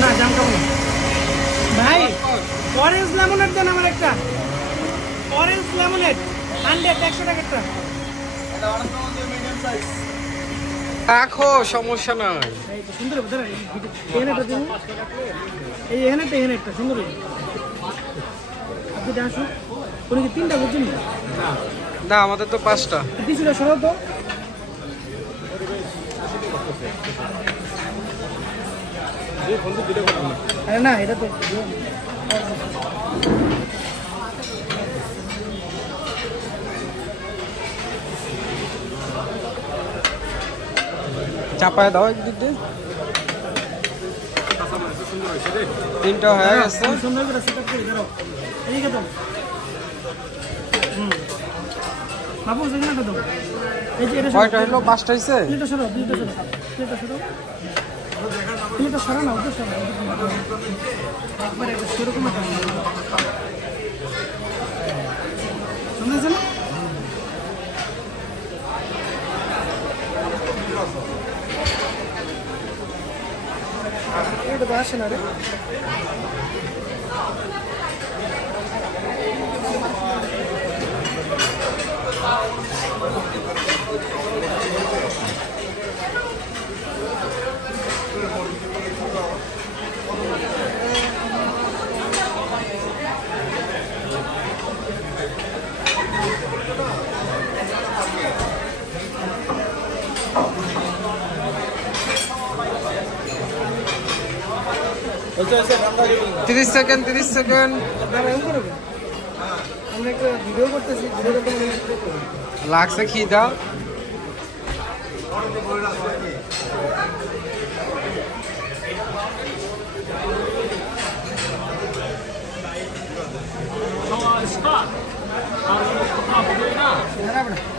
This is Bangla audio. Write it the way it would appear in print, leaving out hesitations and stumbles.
না জাম কেমন ভাই অরেঞ্জ লেমনেড দেন আমার একটা অরেঞ্জ লেমনেড 100 টাকাটা রাখো সমস্যা নাই এই তো সুন্দর হবে দাঁড়া এখানেটা দিন এই এখানেটা এখানেটা সুন্দর হবে আপনি আসুন উনি কি 3টা বুঝছেন না আমাদের তো 5টা কিছুটা সরাও তো আরে না এটা তো চাপায় দাও একদিক দিয়ে 3টা হয়ে গেছে সুন্দর করে সেটআপ করে দাও এইদিকে দাও বাবু যেখানেটা দাও এই যে এটা কয়টা হলো 5টা হইছে এটা সরাও এটা সরা না ওটা সরা একবার একটা সেরকম একটা শুনেছেন এটা তো আসে না রে তিরিশ সেকেন্ড আমরা একটা ভিডিও করতেছি লাগছে খিদা না